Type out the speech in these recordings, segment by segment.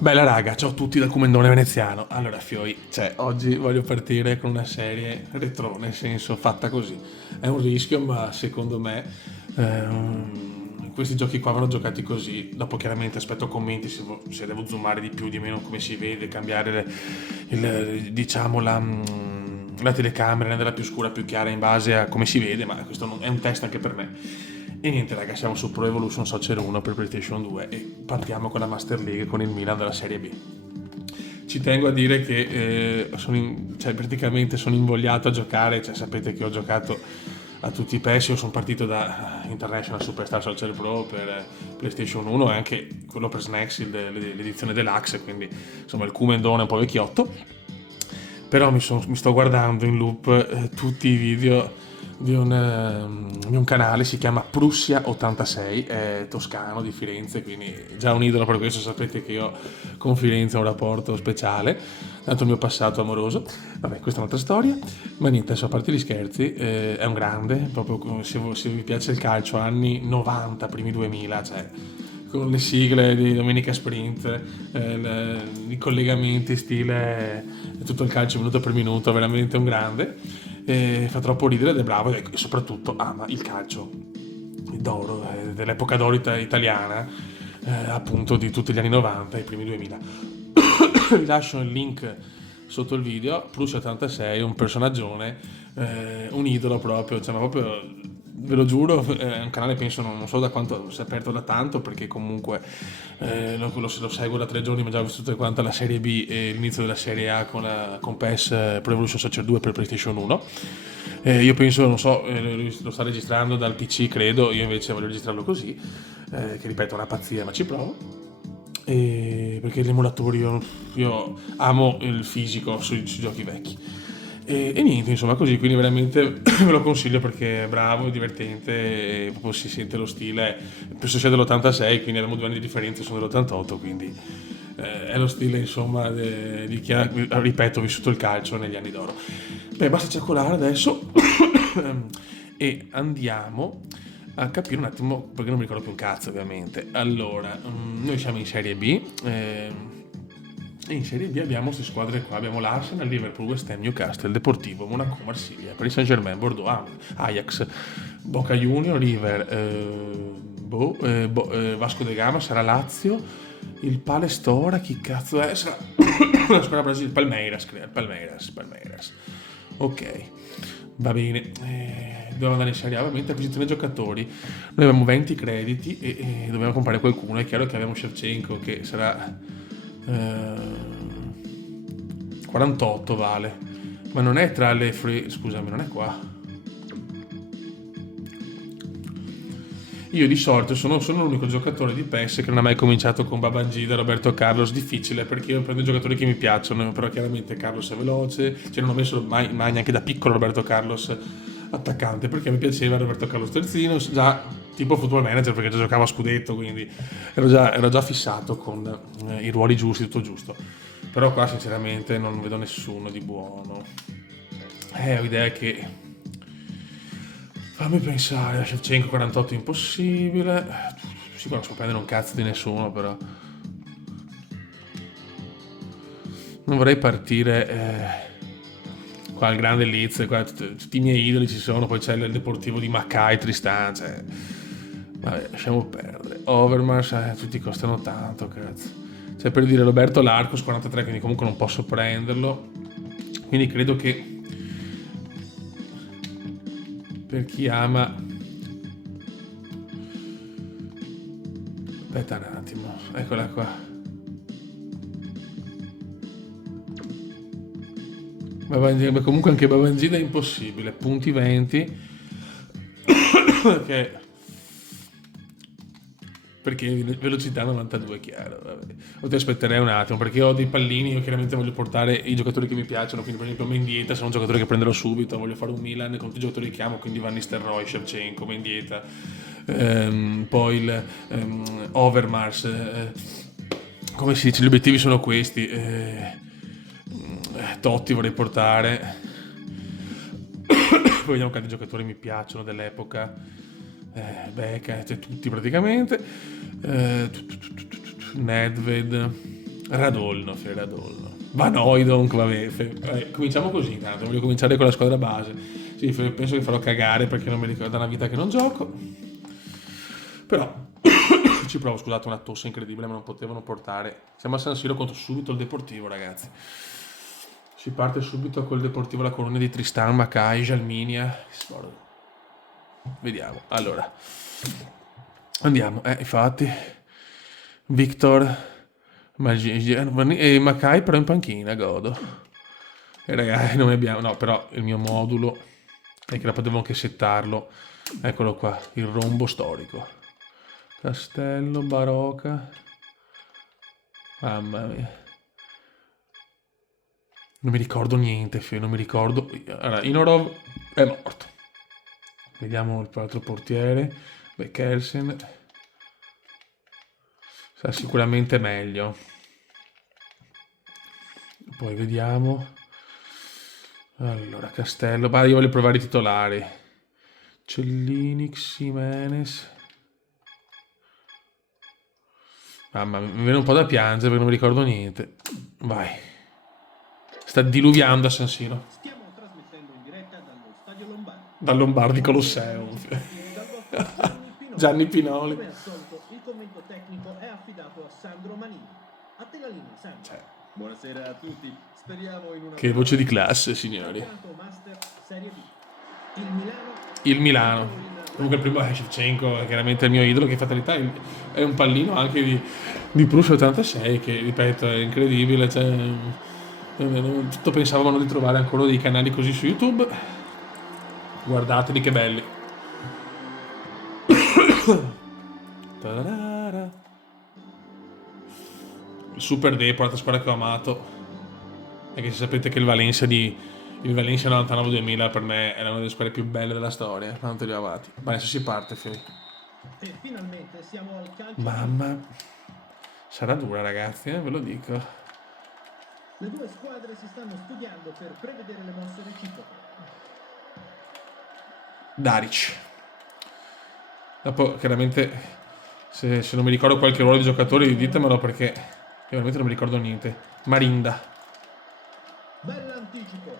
Bella raga, ciao a tutti dal Comendone veneziano. Allora, Fioi, cioè, oggi voglio partire con una serie retro, nel senso fatta così. È un rischio, ma secondo me questi giochi qua vanno giocati così. Dopo chiaramente aspetto commenti se devo zoomare di più, di meno, come si vede, cambiare diciamo la telecamera, renderla più scura, più chiara in base a come si vede, ma questo è un test anche per me. E niente raga, siamo su Pro Evolution Soccer 1 per PlayStation 2 e partiamo con la Master League con il Milan della Serie B. Ci tengo a dire che cioè, praticamente sono invogliato a giocare, cioè, sapete che ho giocato a tutti i PES, io sono partito da International Superstar Soccer Pro per PlayStation 1 e anche quello per SNES, l'edizione Deluxe, quindi insomma il Cumendone è un po' vecchiotto, però mi sto guardando in loop tutti i video di un canale, si chiama Prussia 86, è toscano di Firenze, quindi già un idolo per questo, sapete che io con Firenze ho un rapporto speciale, dato il mio passato amoroso. Vabbè, questa è un'altra storia, ma niente, adesso a parte gli scherzi, è un grande, proprio se vi piace il calcio, anni 90, primi 2000, cioè con le sigle di Domenica Sprint, i collegamenti stile tutto il calcio minuto per minuto, veramente un grande. Fa troppo ridere ed è bravo e soprattutto ama il calcio d'oro, dell'epoca d'oro italiana, appunto di tutti gli anni 90 e i primi 2000. Vi lascio il link sotto il video. Plus 86, un personaggione, un idolo proprio, cioè, ma proprio ve lo giuro, è un canale penso non so da quanto si è aperto da tanto, perché comunque lo seguo da 3 giorni, ma già ho visto tutta quanta la Serie B e l'inizio della Serie A con PES Pro Evolution Soccer 2 per PlayStation 1. Io penso, non so, lo sta registrando dal PC credo, io invece voglio registrarlo così, che ripeto è una pazzia, ma ci provo. Perché gli emulatori io amo il fisico sui giochi vecchi. E niente, insomma, così, quindi veramente ve lo consiglio perché è bravo, è divertente, e proprio si sente lo stile. Penso sia dell'86, quindi abbiamo 2 anni di differenza, sono dell'88, quindi è lo stile, insomma, di chi ha, ripeto, vissuto il calcio negli anni d'oro. Beh, basta ciacolare adesso e andiamo a capire un attimo, perché non mi ricordo più un cazzo ovviamente. Allora, noi siamo in Serie B, e in Serie B abbiamo queste squadre qua, abbiamo l'Arsenal, Liverpool, West Ham, Newcastle, Deportivo, Monaco, Marsiglia, Paris Saint-Germain, Bordeaux, Ajax, Boca Junior, River, Vasco da Gama, sarà Lazio, il Palestora, chi cazzo è? Sarà la squadra Brasile, Palmeiras. Ok, va bene. Dobbiamo andare in Serie A, ovviamente, acquisizione giocatori. Noi abbiamo 20 crediti e dobbiamo comprare qualcuno. È chiaro che abbiamo Shevchenko che sarà 48 vale, ma non è tra le free, scusami, non è qua. Io di solito sono l'unico giocatore di PES che non ha mai cominciato con Babangida, Roberto Carlos, difficile perché io prendo i giocatori che mi piacciono, però chiaramente Carlos è veloce, cioè non ho messo mai neanche da piccolo Roberto Carlos attaccante perché mi piaceva Roberto Carlos terzino, già tipo Football Manager perché già giocavo a scudetto, quindi ero già fissato con i ruoli giusti, tutto giusto. Però qua sinceramente non vedo nessuno di buono. Ho idea che fammi pensare, Shevchenko 48 impossibile. Sì, non so prendere un cazzo di nessuno, però. Non vorrei partire qua il grande Leeds, qua tutti i miei idoli ci sono, poi c'è il Deportivo di Mackay, Tristan, cioè. Vabbè, lasciamo perdere. Overmars, tutti costano tanto, cazzo. Cioè, per dire Roberto Larcos 43, quindi comunque non posso prenderlo. Quindi credo che per chi ama. Aspetta un attimo, eccola qua. Comunque anche Babangida è impossibile, punti 20. perché, perché velocità 92 chiaro, vabbè. O ti aspetterei un attimo, perché ho dei pallini, io chiaramente voglio portare i giocatori che mi piacciono, quindi per esempio Mendieta, se è un giocatore che prenderò subito, voglio fare un Milan con tutti i giocatori che amo, quindi Van Nistelrooy, Shevchenko, Mendieta, poi il Overmars, come si dice, gli obiettivi sono questi, Totti vorrei portare, poi vediamo che altri giocatori mi piacciono dell'epoca, Becca, cioè tutti praticamente, Nedved, Radolno, Radolno. Van Hooijdonk, vabbè. Cominciamo così, intanto. Voglio cominciare con la squadra base. Sì, penso che farò cagare perché non mi ricordo da una vita che non gioco. Però ci provo, scusate, una tosse incredibile, ma non potevano portare. Siamo a San Siro contro subito il Deportivo, ragazzi. Si parte subito col Deportivo la colonia di Tristan, Macai, Jalminia. Vediamo. Allora, andiamo. Infatti, Victor e Macai però in panchina, godo. E ragazzi, non abbiamo. No, però il mio modulo è che la potevo anche settarlo. Eccolo qua, il rombo storico. Castello, Barocca. Mamma mia. Non mi ricordo niente, non mi ricordo. Allora, Inorov è morto. Vediamo l'altro portiere. Kelsen. Sarà sicuramente meglio. Poi vediamo. Allora, Castello. Io voglio provare i titolari. Cellini, Ximenes. Mamma mia, mi viene un po' da piangere perché non mi ricordo niente. Vai. Sta diluviando a San Siro. Stiamo trasmettendo in diretta dallo Stadio Lombardi. Dal Lombardi Colosseum. Gianni Pinoli. Come al solito, il commento tecnico è affidato a Sandro Manini. A te la linea, Sandro. Buonasera a tutti. Speriamo in una... Che voce di classe, signori. Master Serie B. Il Milano. Il Milano. Comunque il primo è Shevchenko, è chiaramente il mio idolo, che fatalità è un pallino anche di Prussia 86, che ripeto è incredibile. Cioè, tutto pensavano di trovare ancora dei canali così su YouTube. Guardateli che belli. Il Super Depor, l'altra squadra che ho amato. E che sapete che il Valencia 99-2000 per me è una delle squadre più belle della storia. Quanto li ho amati. Ma adesso si parte, Fede. E finalmente siamo al calcio. Mamma. Sarà dura, ragazzi, ve lo dico. Le due squadre si stanno studiando per prevedere le mosse reciproche. Daric. Dopo, chiaramente, se non mi ricordo qualche ruolo di giocatori, ditemelo perché io veramente non mi ricordo niente. Marinda. Bell'anticipo.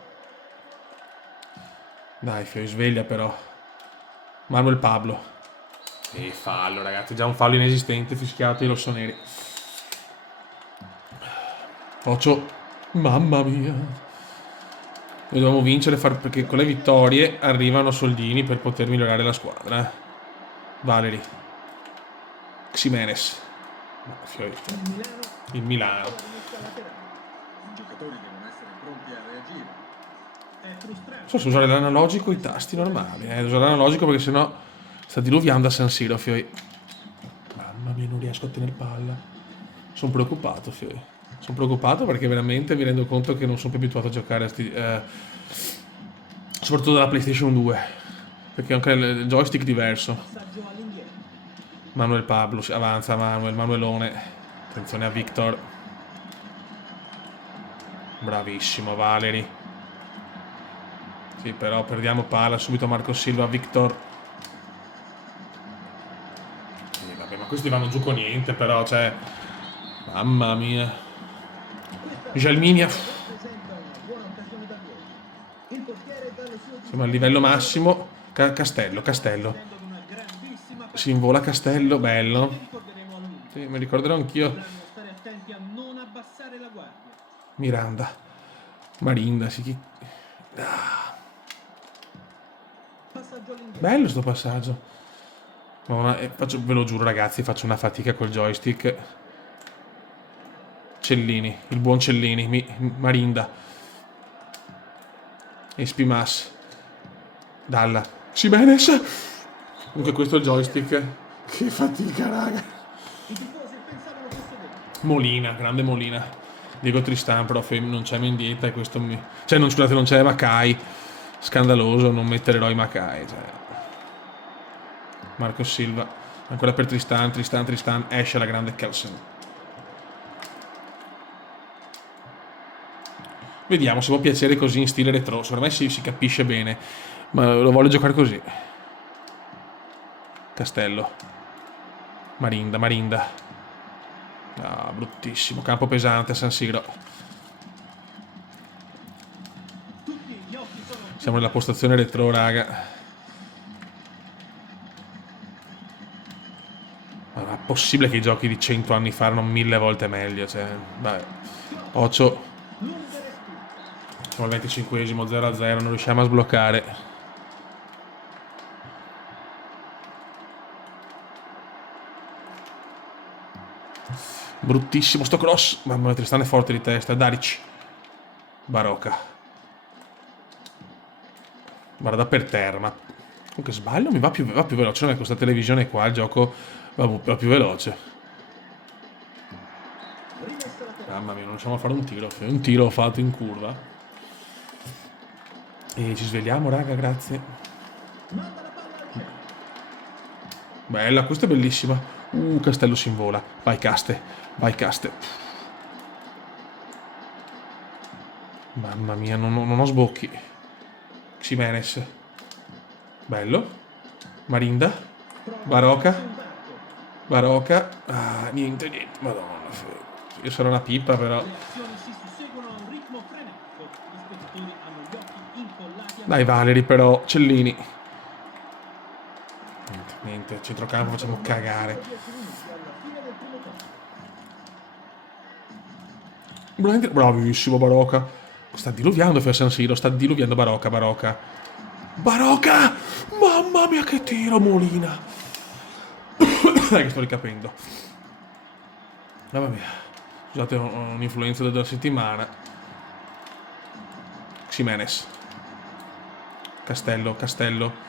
Dai, Fio, sveglia però. Manuel Pablo. E fallo, ragazzi. Già un fallo inesistente fischiato ai rossoneri. Ocio. Mamma mia. Noi dobbiamo vincere perché con le vittorie arrivano soldini per poter migliorare la squadra. Valeri. Ximenes. Il Milano. I giocatori devono essere pronti a reagire. È frustrante. Non so se usare l'analogico o i tasti normali. Usare l'analogico perché sennò sta diluviando a San Siro, Fioi. Mamma mia, non riesco a tenere palla. Sono preoccupato, Fioi. Sono preoccupato perché veramente mi rendo conto che non sono più abituato a giocare a soprattutto dalla PlayStation 2. Perché anche il joystick diverso. Manuel Pablo, avanza Manuelone. Attenzione a Victor. Bravissimo Valeri. Sì, però perdiamo palla subito Marco Silva, Victor. Sì, vabbè, ma questi vanno giù con niente, però, cioè... Mamma mia. Jalminia. Siamo al livello massimo. Castello. Si invola Castello, bello. Sì, mi ricorderò anch'io. Miranda. Marinda, sì. Bello sto passaggio. Ve lo giuro ragazzi, faccio una fatica col joystick. Cellini, il buon Cellini, Marinda. Espimas. Dalla. Ximenes. Comunque questo è il joystick. Che fatica, raga. Molina, grande Molina. Diego Tristan, però non c'è Mendieta e questo mi... Cioè, scusate, non c'è Macai. Scandaloso non mettere Roy Macai. Cioè. Marco Silva. Ancora per Tristan. Esce la grande Kelsen. Vediamo se può piacere così in stile retro. Secondo me si capisce bene. Ma lo voglio giocare così. Castello. Marinda. Ah, bruttissimo. Campo pesante a San Siro. Tutti gli occhi sono Siamo nella postazione retro, raga. Ma non è possibile che i giochi di 100 anni fa erano 1000 volte meglio, cioè, vabbè. Occhio, lunga respinta. siamo al 25esimo, 0-0, non riusciamo a sbloccare. Bruttissimo sto cross. Mamma mia, Tristano è forte di testa. Daric. Barocca. Guarda per terra, ma... Comunque sbaglio, va più veloce. Non è questa televisione qua, il gioco va più veloce. Rimessa laterale. Mamma mia, non riusciamo a fare un tiro. Un tiro ho fatto in curva. E ci svegliamo, raga, grazie. Manda la palla al centro. Bella, questa è bellissima. Castello si invola. Vai, Caste. Vai, Caste. Mamma mia, non ho sbocchi. Ximenes. Bello. Marinda. Barocca. Sul varco. Barocca. Ah, niente. Madonna. Io sarò una pippa, però. Le azioni si susseguono a un ritmo frenetico. Gli spettatori hanno gli occhi incollati a Dai, Valeri, però. Cellini. Niente, centrocampo facciamo cagare. 10 minuti alla fine del primo tempo. Bravissimo, Barocca. Sta diluviando per San Siro, sta diluviando Barocca, Barocca. Barocca! Mamma mia che tiro, Molina! Dai che sto ricapendo. Mamma mia. Scusate, ho un'influenza della settimana. Ximenes. Castello, Castello.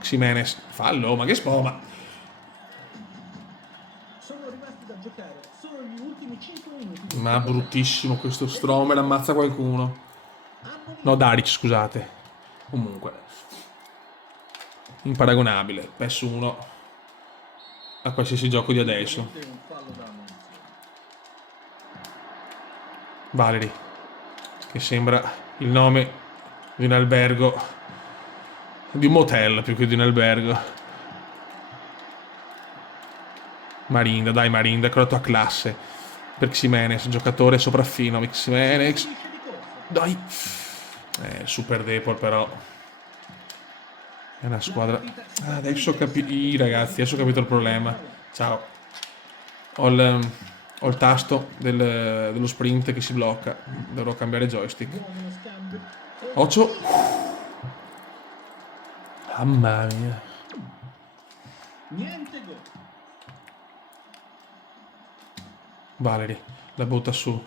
Ximenes. Fallo, ma che spoma. Sono rimasti da giocare solo gli ultimi 5 minuti. Ma bruttissimo questo Stromer, ammazza qualcuno. No, Daric, scusate. Comunque. Imparagonabile. PES 1 a qualsiasi gioco di adesso. Un fallo da ammonizione. Valeri, che sembra il nome di un albergo, di un motel più che di un albergo. Marinda, dai Marinda, con la tua classe. Per Ximenes, giocatore sopraffino. Ximenes, Finisce di corsa. dai. Super Depor però. È una squadra... Ah, adesso ho capito... ragazzi, adesso ho capito il problema. Ciao. Ho il tasto dello sprint che si blocca. Dovrò cambiare joystick. Buono scambio. Occhio. Mamma mia. Niente gol. Valeri la butta su.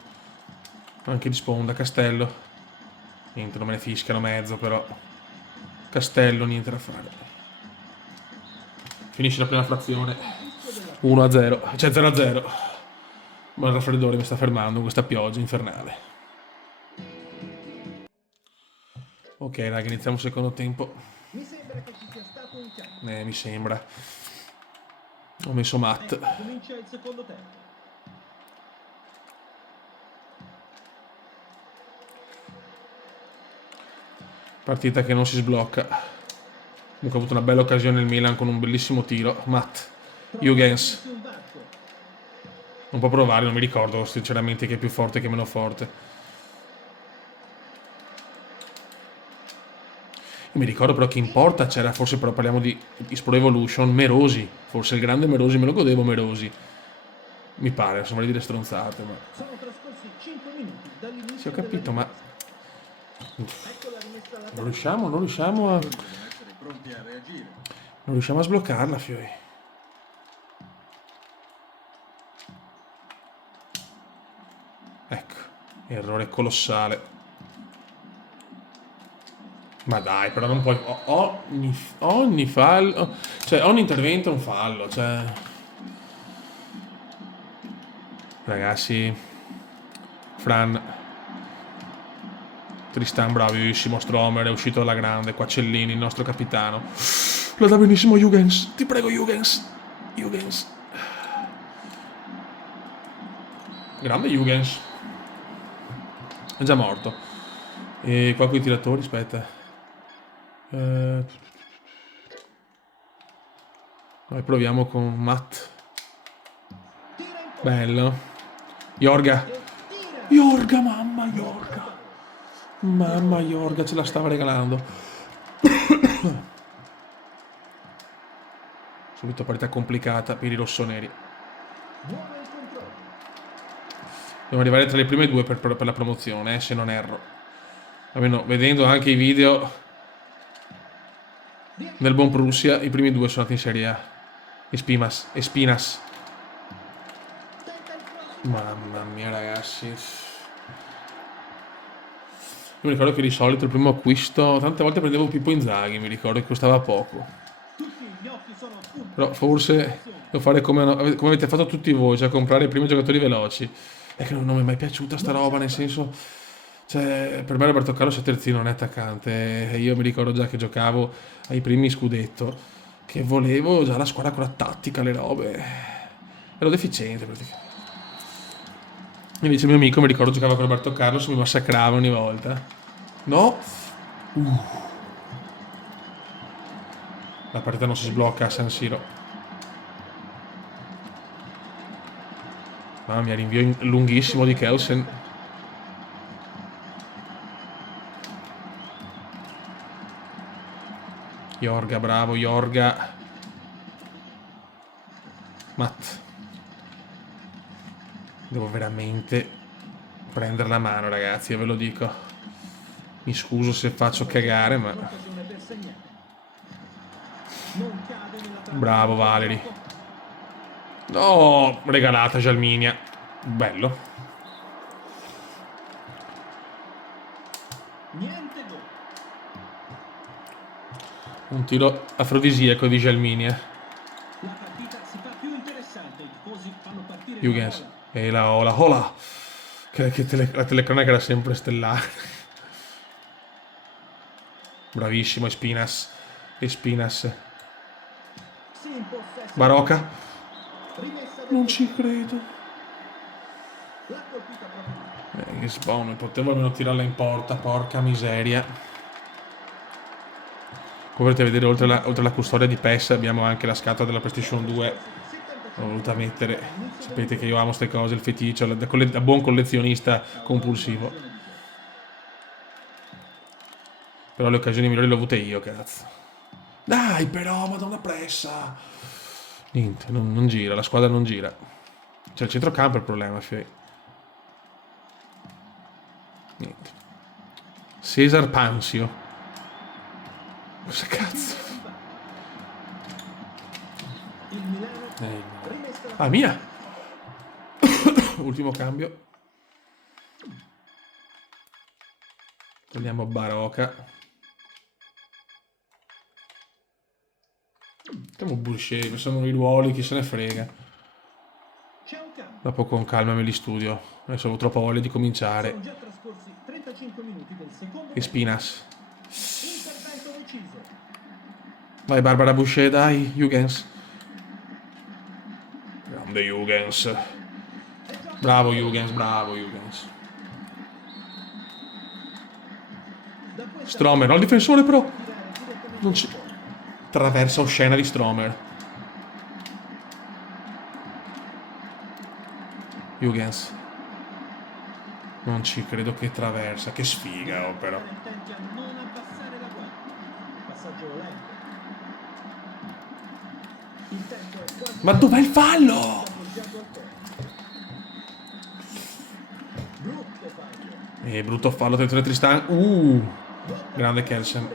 Anche di sponda. Castello. Niente, non me ne fischiano mezzo però. Castello, niente da fare. Finisce la prima frazione. 1-0. Cioè 0-0. Ma il raffreddore mi sta fermando con questa pioggia infernale. Ok, raga, iniziamo il secondo tempo. Mi sembra che ci sia stato un cambio. Mi sembra. Ho messo Matt. Comincia il secondo tempo. Partita che non si sblocca. Comunque ha avuto una bella occasione il Milan con un bellissimo tiro. Matt. Huygens. Sul varco. Non può provare, non mi ricordo sinceramente chi è più forte e chi è meno forte. Io mi ricordo però che in porta c'era, forse però parliamo di eSport Evolution, Merosi. Forse il grande Merosi, me lo godevo Merosi. Mi pare, insomma, di dire stronzate, ma... Sono trascorsi 5 minuti dall'inizio. Sì, ho capito, ma... Ecco la rimessa alla Non riusciamo a... essere pronti a reagire. Non riusciamo a sbloccarla, Fiori. Ecco, errore colossale. Ma dai, però non puoi... Ogni fallo... Cioè, ogni intervento è un fallo, cioè... Ragazzi... Fran... Tristan bravissimo, Stromer è uscito alla grande, qua Cellini, il nostro capitano. Lo dà benissimo Huygens, ti prego Huygens. Huygens. Grande Huygens. È già morto. E qua con i tiratori, aspetta. Noi proviamo con Matt. Bello. Jorga. E tira. Jorga, mamma Jorga. Mamma Jorga, ce la stava regalando. Subito partita complicata per i rossoneri. Buono il controllo. Dobbiamo arrivare tra le prime due per la promozione, se non erro. Almeno vedendo anche i video del buon Prussia, i primi due sono andati in Serie A. Espinas. Tenta il cross. Mamma mia, ragazzi. Io mi ricordo che di solito il primo acquisto, tante volte prendevo Pippo Inzaghi, mi ricordo che costava poco. Tutti gli occhi sono puntati. Però forse devo fare come avete fatto tutti voi, cioè comprare i primi giocatori veloci. È che non mi è mai piaciuta sta roba, nel senso... Cioè, per me Roberto Carlos è terzino, non è attaccante. E io mi ricordo già che giocavo ai primi scudetto, che volevo già la squadra con la tattica, le robe. Ero deficiente praticamente. Invece il mio amico, mi ricordo, giocava con Roberto Carlos, mi massacrava ogni volta. No! La partita non si sblocca a San Siro. Mamma mia, rinvio lunghissimo di Kelsen. Jorga, bravo, Jorga. Matt. Devo veramente prendere la mano, ragazzi, io ve lo dico. Mi scuso se faccio cagare, ma... Occasione per segnare. Non cade nella trappola. Bravo, Valeri. No, regalata Jalminia. Bello. Niente gol. Un tiro afrodisiaco di Jalminia. La partita si fa più interessante. I tifosi fanno partire Huygens. la palla. E la Ola. La telecronaca era sempre stellare. Bravissimo Espinas. Sì, in possesso. Barocca. Rimessa del Non ci credo. L'ha colpita proprio. Che spawn, potevo almeno tirarla in porta, porca miseria. Come potete vedere, oltre alla custodia di PES abbiamo anche la scatola della PlayStation 2. L'ho voluta mettere. Sapete che io amo queste cose, il feticcio, da buon collezionista compulsivo. Però le occasioni migliori le ho avute io, cazzo. Dai però, madonna pressa. Niente, non gira, la squadra non gira. C'è il centrocampo è il problema, Fioi. Niente. Cesar Pansio. Cosa cazzo? Il Milano rimessa la Ah, mia! Ultimo cambio. Togliamo Barocca. Mettiamo Boucher, sono i ruoli, chi se ne frega. C'è un cambio. Dopo con calma me li studio. Adesso avevo troppa voglia di cominciare. Sono già trascorsi 35 minuti del secondo E Spinas. tempo. Intervento deciso. Vai Barbara Boucher, dai, Huygens. Grande Huygens. Bravo Huygens. Da questa Stromer, no, il difensore però. tirare direttamente Non ci... Traversa oscena di Stromer. Huygens. Non ci credo che traversa. Che sfiga, oh, però. attenti a non abbassare la guardia. Passaggio lento. Il tempo è quasi Ma dov'è il fallo? appoggiato al corpo. Brutto fallo. Brutto fallo, attenzione Tristan. Grande Kelsen.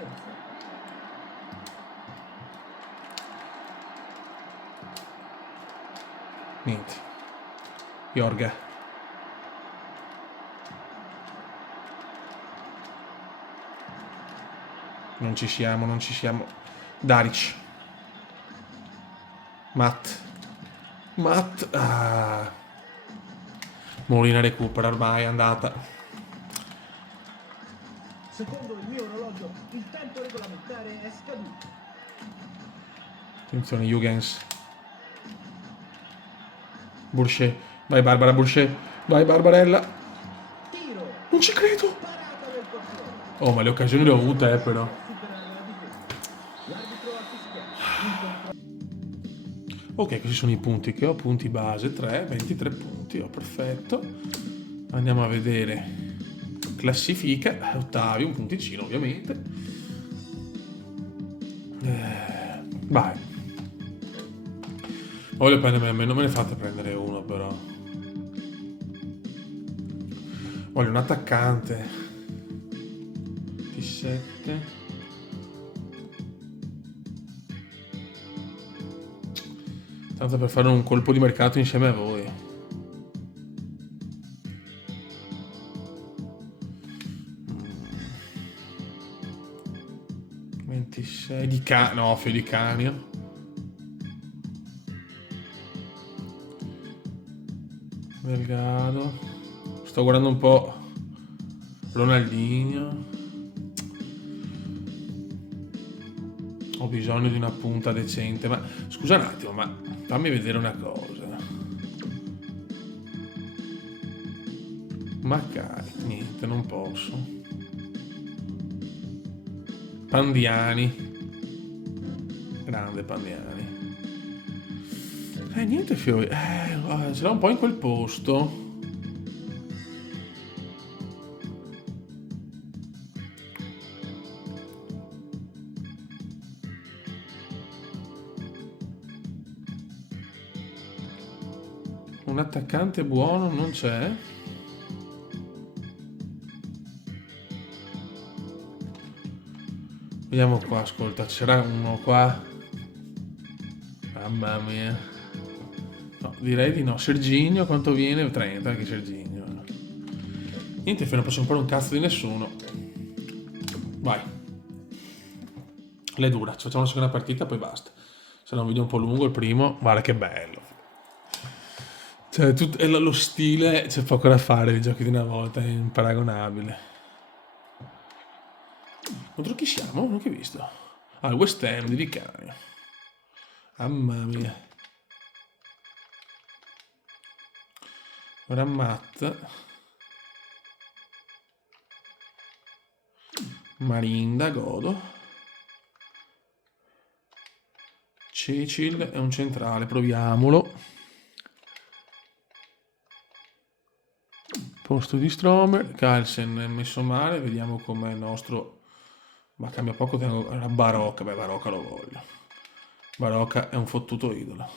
Niente. Jorga. Non ci siamo. Daric. Matt. Ah. Molina recupera, ormai è andata. Secondo il mio orologio, il tempo regolamentare è scaduto. Attenzione, Huygens. Boucher. Vai Barbara Boucher. Vai Barbarella. Tiro. Non ci credo. Parata del portiere. Oh, ma le occasioni le ho avute, però. Superare la difesa. L'arbitro ha fischiato. Ok, questi sono i punti che ho, punti base 3, 23 punti, oh, perfetto. Andiamo a vedere classifica, ottavi, un punticino ovviamente. Vai. Voglio prendere, non me ne fate prendere uno però. Voglio un attaccante. 27. Tanto per fare un colpo di mercato insieme a voi. 26 di no, Fio di Canio. Delgado. Sto guardando un po' Ronaldinho. Ho bisogno di una punta decente. Ma scusa un attimo, ma fammi vedere una cosa. Magari, niente, non posso. Pandiani. Grande Pandiani. Niente Fiori. Ce l'ha un po' in quel posto. Un attaccante buono non c'è. Vediamo qua, ascolta, c'era uno qua. Mamma mia. No, direi di no. Serginio, quanto viene? 30, anche Serginio. Niente, non posso fare un cazzo di nessuno. Vai. L'è dura, ci facciamo la seconda partita, poi basta. Se no un video un po' lungo il primo, guarda che bello. Cioè, lo stile, c'è poco da fare, i giochi di una volta, è imparagonabile. Contro chi siamo? Non ho che visto. Ah, il West Ham di Canio. Mamma mia. Rammat. Marinda, godo. Cecil è un centrale, proviamolo. Posto di Stromer. Carlsen è messo male, vediamo com'è il nostro. Ma cambia poco, era Barocca. Beh, Barocca lo voglio. Barocca è un fottuto idolo.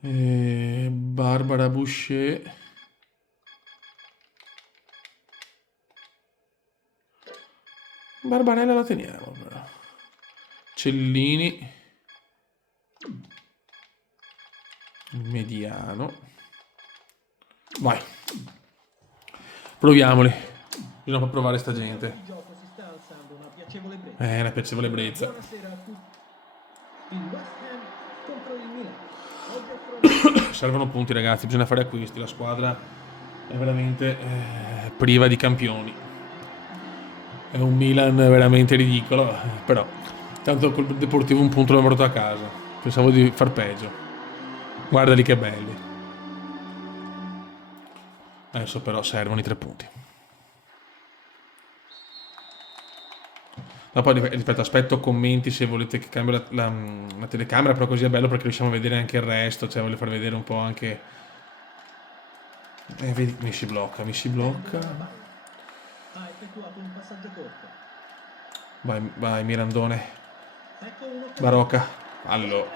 Barbara Boucher. Barbarella la teniamo però. Cellini. Mediano. Vai. Proviamoli. Bisogna provare sta gente. Il gioco si sta alzando una piacevole brezza. Una piacevole brezza. Buonasera a tutti. Il West Ham contro il Milan. Oggi affronta Servono punti ragazzi, bisogna fare acquisti, la squadra è veramente priva di campioni. È un Milan veramente ridicolo, però tanto col Deportivo un punto l'ho portato a casa. Pensavo di far peggio. Guardali che belli. Adesso però servono i 3 punti. Dopo ripeto, aspetto commenti se volete che cambi la telecamera, però così è bello perché riusciamo a vedere anche il resto, cioè voglio far vedere un po' anche. Vedi, mi si blocca. ha effettuato un passaggio corto. Vai Mirandone. Ecco uno che Barocca. Allora.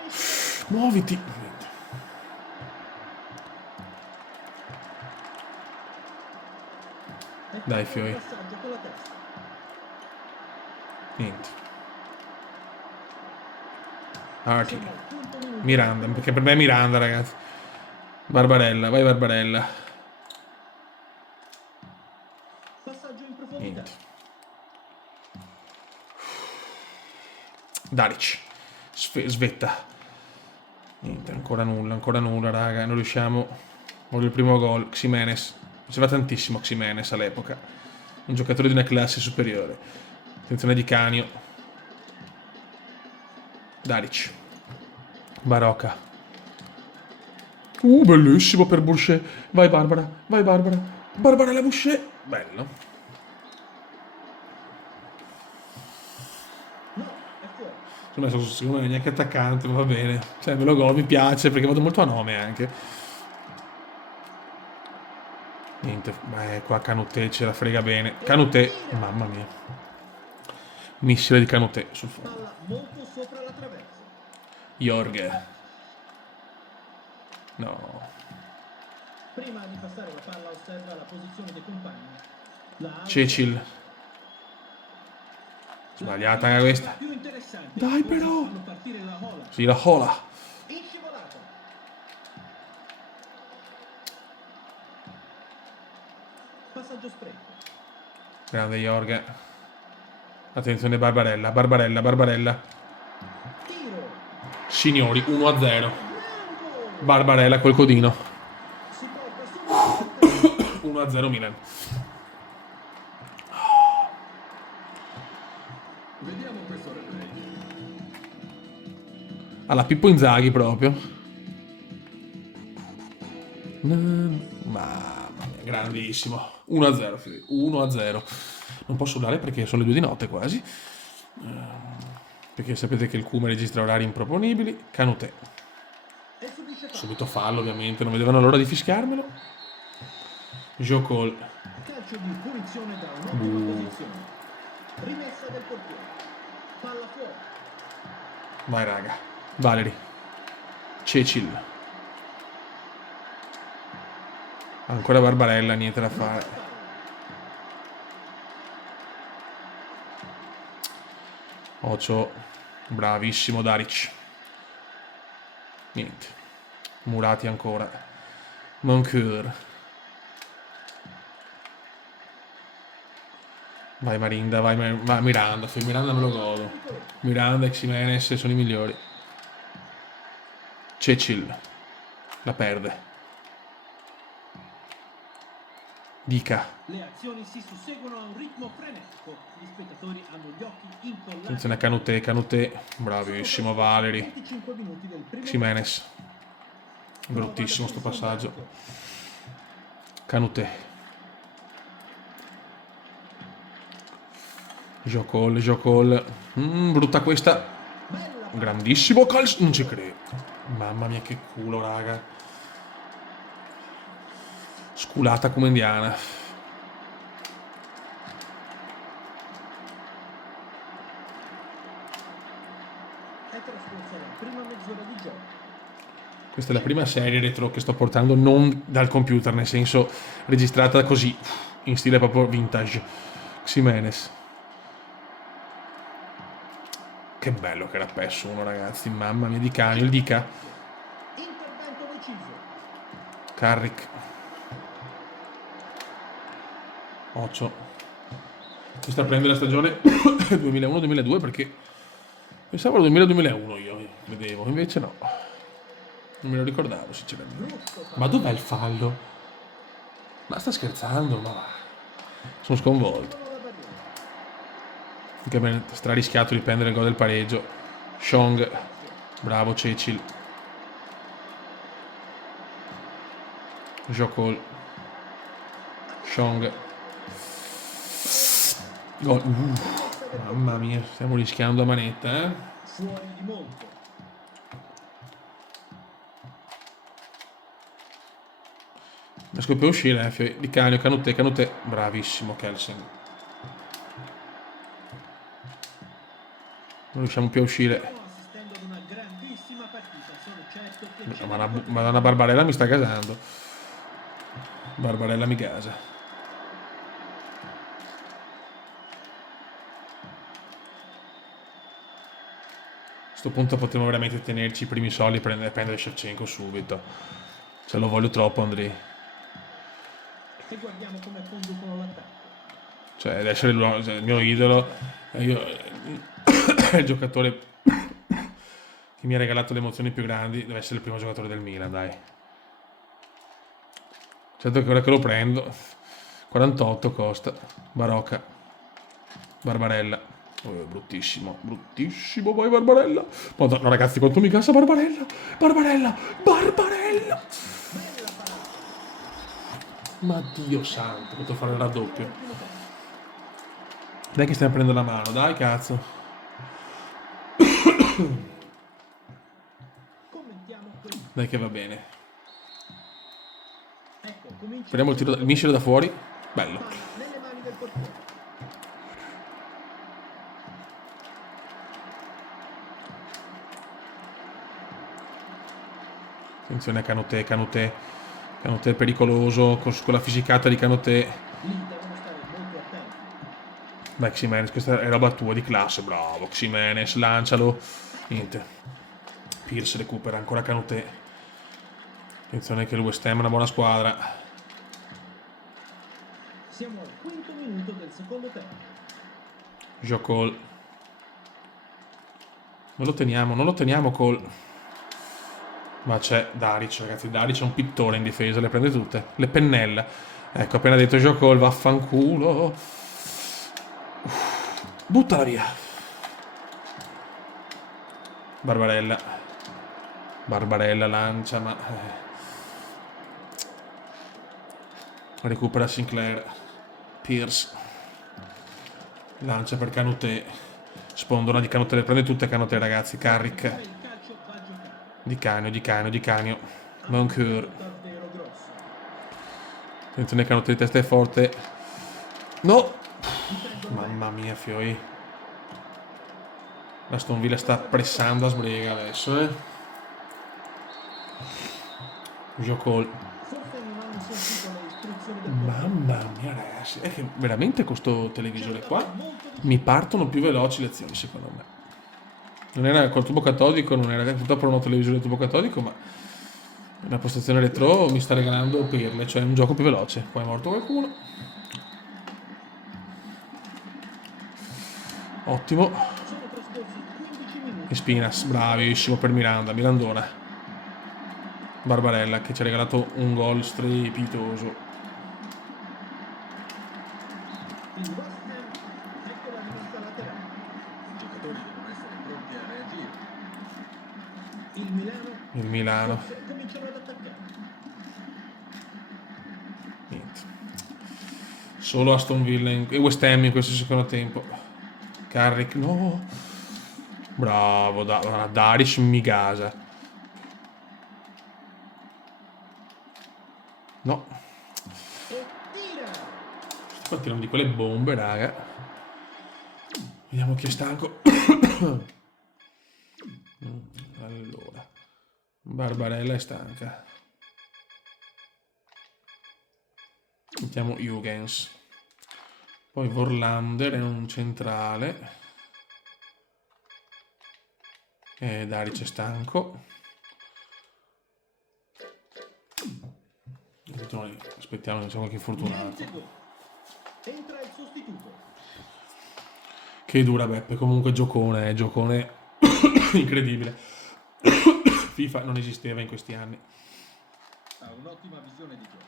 Muoviti. Dai Fioi. passaggio con la testa. Niente. Arti. Miranda, perché per me è Miranda, ragazzi. Barbarella, vai Barbarella. Passaggio in profondità. Niente. Daric. Svetta. Niente, ancora nulla, raga. Non riusciamo. Voglio il primo gol. Ximenes. Faceva tantissimo Ximenes all'epoca. Un giocatore di una classe superiore. Attenzione di Canio. Daric. Barocca. Bellissimo per Boucher. Vai Barbara. Barbara la Boucher. Bello. No, è fuori. Secondo me neanche attaccante, ma va bene. Cioè, me lo godo, mi piace perché vado molto a nome anche. Niente, ma qua Canute ce la frega bene. Canute, mamma mia. Missile di Canute sul fondo. Palla molto sopra la traversa. Jorge. No. Prima di passare la palla osserva la posizione dei compagni. Cecil. Sbagliata anche questa. Più interessante. Dai però. Fanno partire la Hola. Sì, la Hola. In scivolata. Passaggio spray. Grande Jorge. Attenzione Barbarella, Barbarella, Barbarella. Tiro. Signori, 1-0. Gran Barbarella col codino. Si porta subito. 1-0 Milan. Vediamo questo replay. Alla Pippo Inzaghi proprio. Mamma mia, grandissimo. 1-0, figli, 1-0. Non posso urlare perché sono le 2 di notte quasi. Perché sapete che il Cume registra orari improponibili. Canute. E subisce fallo. Subito fallo, ovviamente. Non vedevano l'ora di fischiarmelo. Jocol. Calcio di punizione da un'ottima posizione. Rimessa del portiere. Palla fuori. Vai, raga. Valeri. Cecil. Ancora Barbarella, niente da fare. Ocio, bravissimo Daric. Niente. Murati ancora. Moncur. Vai Marinda, vai Miranda. Miranda me lo godo. Miranda e Ximenes sono i migliori. Cecil. La perde. Dica. Le azioni si susseguono a un ritmo frenetico. Gli spettatori hanno gli occhi incollati. Attenzione a Canute, Canute. Bravissimo Valeri. 25 minuti del primo Ximenes. Bruttissimo sto passaggio. Canute. Jocol, Jocol. Brutta questa. Grandissimo calcio. Non ci credo. Mamma mia che culo, raga. Sculata come indiana. È trascorsa la prima mezz'ora di gioco. Questa è la prima serie retro che sto portando non dal computer, nel senso registrata così, in stile proprio vintage. Ximenes. Che bello che era PES 1, ragazzi. Mamma mia, di cani, il Dica. Intervento deciso. Carrick. Ocio. Mi sta prendendo la stagione 2001-2002 perché pensavo al 2000-2001 io vedevo, invece no. Non me lo ricordavo sinceramente. Ma dov'è il fallo? Ma sta scherzando? Ma va. Sono sconvolto. Che sta rischiato di prendere il gol del pareggio. Shong. Bravo Cecil. Jocol. Shong. Gol. Mamma mia, stiamo rischiando a manetta, eh? Fuori di molto. Riesco più a uscire, di Canio, Canute, Canute. Bravissimo Kelsen. Non riusciamo più a uscire. Stiamo assistendo ad una grandissima partita. Sono certo che Madonna Barbarella mi sta gasando. Barbarella mi gasa. A questo punto potremmo veramente tenerci i primi soldi e prendere Shevchenko subito. Se lo voglio troppo, Andrei. E guardiamo come conducono l'attacco. Cioè, ad essere il mio idolo, io, il giocatore che mi ha regalato le emozioni più grandi deve essere il primo giocatore del Milan, dai. Certo che ora che lo prendo, 48 costa. Barocca. Barbarella. Bruttissimo, bruttissimo, poi Barbarella. Madonna, ragazzi, quanto mi gasa Barbarella. Barbarella, Barbarella. Ma Dio santo, potrò fare il raddoppio. Dai che stiamo prendendo la mano, dai cazzo. Commentiamo questo. Dai che va bene. Ecco, comincia Speriamo il missile da fuori. Bello. palla nelle mani del portiere. Attenzione a Kanouté, Kanouté. Kanouté è pericoloso, con quella fisicata di Kanouté. Lì devono stare molto attenti. Dai Ximenes, questa è roba tua di classe, bravo Ximenes, lancialo. Niente. Pierce recupera ancora Kanouté. Attenzione che il West Ham è una buona squadra. Siamo al quinto minuto del secondo tempo. Joe Cole. Non lo teniamo Cole. Ma c'è Daric, ragazzi, Daric è un pittore in difesa, le prende tutte. Le pennella. Ecco, appena detto Joe Cole, vaffanculo. Buttala via. Barbarella. Barbarella lancia, ma... Recupera Sinclair. Pierce. Lancia per Kanouté. Spondola di Kanouté, le prende tutte Kanouté, ragazzi. Carrick. Il calcio va giocato. Di Canio. Moncur. Davvero grosso. Attenzione Kanouté di testa è forte. No! Mamma mia, fioi. La Aston Villa sta pressando a sbrega adesso, Joe Cole. Forse non hanno sentito le istruzioni del Mamma mia, ragazzi. È che veramente con sto televisore qua mi partono più veloci le azioni, secondo me. Non era col tubo catodico, non era purtroppo non ho televisore tubo catodico, ma la postazione retro mi sta regalando perle, cioè un gioco più veloce. Qua è morto qualcuno. Ottimo. Sono trascorsi 15 minuti. E Spinas, bravissimo per Miranda, Mirandona. Barbarella che ci ha regalato un gol strepitoso. Il West Ham, ecco la rimessa laterale. I giocatori devono essere pronti a reagire. Il Milano forse cominciano ad attaccare. Niente. Solo Aston Villa e West Ham in questo secondo tempo. Carrick, no. Bravo, Daric mi gasa. No. E tira! Qua tirano di quelle bombe, raga. Vediamo chi è stanco. Allora. Barbarella è stanca. Mettiamo Huygens. Poi Vorlander è un centrale. E Daric è stanco. Aspettiamo che c'è qualche infortunato. Entra il sostituto. Che dura Beppe, comunque giocone incredibile. FIFA non esisteva in questi anni. Ha un'ottima visione di gioco.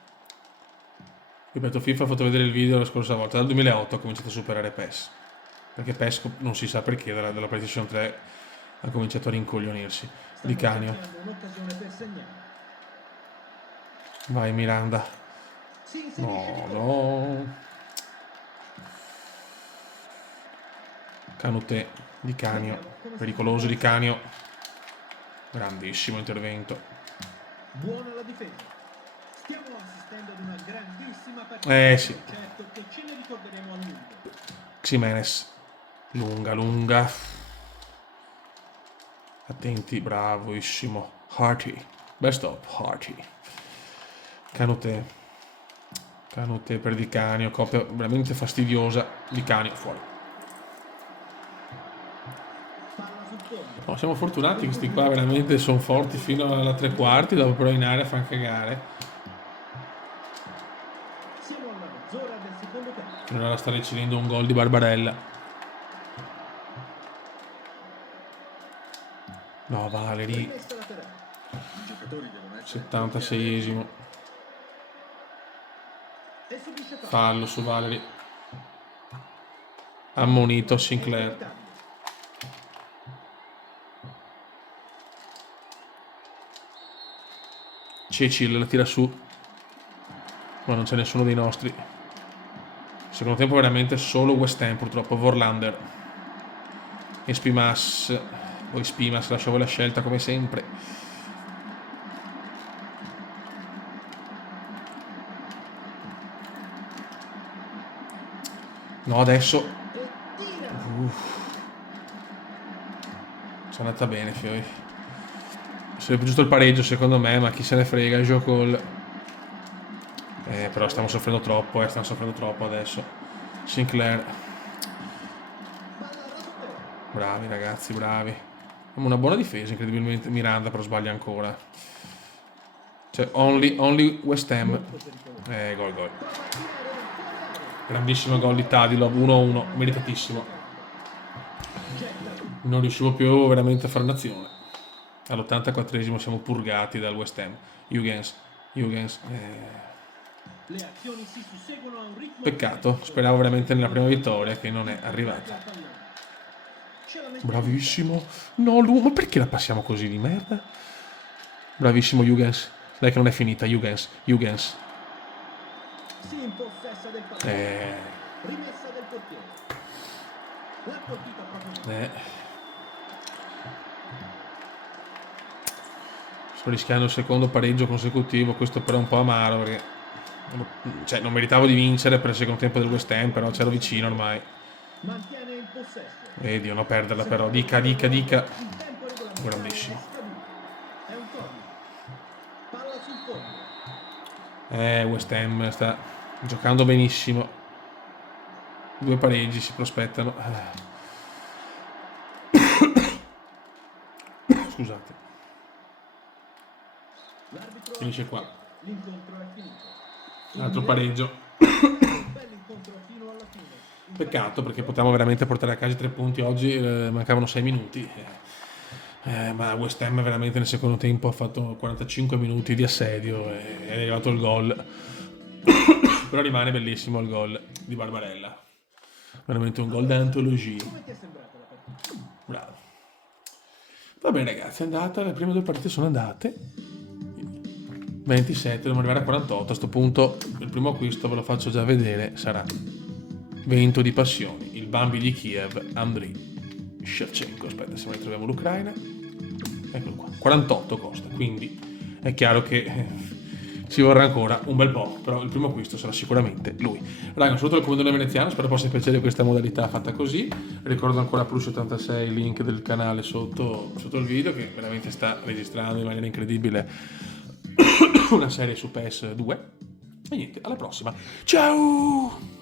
Ripeto, FIFA ha fatto vedere il video la scorsa volta, dal 2008 ha cominciato a superare PES. Perché PES non si sa perché dalla PlayStation 3 ha cominciato a rincoglionirsi. Di Canio. Un'occasione per segnare. Vai Miranda. Si inserisce di No. Kanouté di Canio. Pericoloso di Canio. Grandissimo intervento. buona la difesa. Stiamo assistendo ad una grandissima partita. Sì. Certo che ce ne ricorderemo a lungo. Ximenes. Lunga. Attenti, bravissimo. Harty. Best of Harty. Kanouté per Di Canio, coppia veramente fastidiosa. Di Canio fuori. Palla sul fondo. No, siamo fortunati che questi qua veramente sono forti fino alla tre quarti, dopo però in area fanno cagare. Siamo alla mezz'ora del secondo tempo. Allora sta ricevendo un gol di Barbarella. No, Valeri. Rimessa laterale. I giocatori devono essere 76esimo. e subisce fallo. Fallo su Valeri. Ammonito Sinclair. Cecil la tira su. Ma non c'è nessuno dei nostri. Secondo tempo veramente solo West Ham purtroppo. Vorlander. Espimas. Poi Spimas, lascio voi la scelta come sempre. No, adesso. Ci è andata bene, fioi. Sarebbe giusto il pareggio secondo me, ma chi se ne frega, gioco il... però stiamo soffrendo troppo, adesso. Sinclair. Bravi ragazzi, bravi. Abbiamo una buona difesa, incredibilmente. Miranda però sbaglia ancora. Cioè, only West Ham. Gol. Grandissimo gol di Tadilov, 1-1, meritatissimo. Non riuscivo più veramente a fare un'azione. All'84esimo siamo purgati dal West Ham. Huygens. Peccato, speravo veramente nella prima vittoria che non è arrivata. Bravissimo. No, ma perché la passiamo così di merda? Bravissimo Huygens. Dai che non è finita, Huygens. Si impossessa del pallone. Rimessa del portiere. La colpita proprio. Sto rischiando il secondo pareggio consecutivo, questo però è un po' amaro perché cioè non meritavo di vincere per il secondo tempo del West Ham, però c'ero vicino ormai. Mantiene il possesso. Vedi, non perderla però, dica. Grandissimo. È un corner. Palla sul fondo. West Ham sta giocando benissimo. 2 pareggi si prospettano. Scusate. Finisce qua. L'incontro è finito. Un altro pareggio. Bell'incontro fino alla fine. Peccato perché potevamo veramente portare a casa i 3 punti oggi, mancavano 6 minuti. Ma West Ham veramente nel secondo tempo ha fatto 45 minuti di assedio e è arrivato il gol. Però rimane bellissimo il gol di Barbarella. Veramente un gol d'antologia. Come ti è sembrata la partita? Bravo. Va bene ragazzi, è andata, le prime 2 partite sono andate. 27, dobbiamo arrivare a 48. A questo punto il primo acquisto ve lo faccio già vedere, sarà Vento di passioni, il Bambi di Kiev, Andriy Shevchenko. Aspetta, se mai troviamo l'Ucraina. Eccolo qua, 48 costa, quindi è chiaro che ci vorrà ancora un bel po', però il primo acquisto sarà sicuramente lui. Raga, un saluto dal comandante veneziano, spero possa piacere questa modalità fatta così. Ricordo ancora Plus86, il link del canale sotto il video, che veramente sta registrando in maniera incredibile una serie su PS2. E niente, alla prossima. Ciao!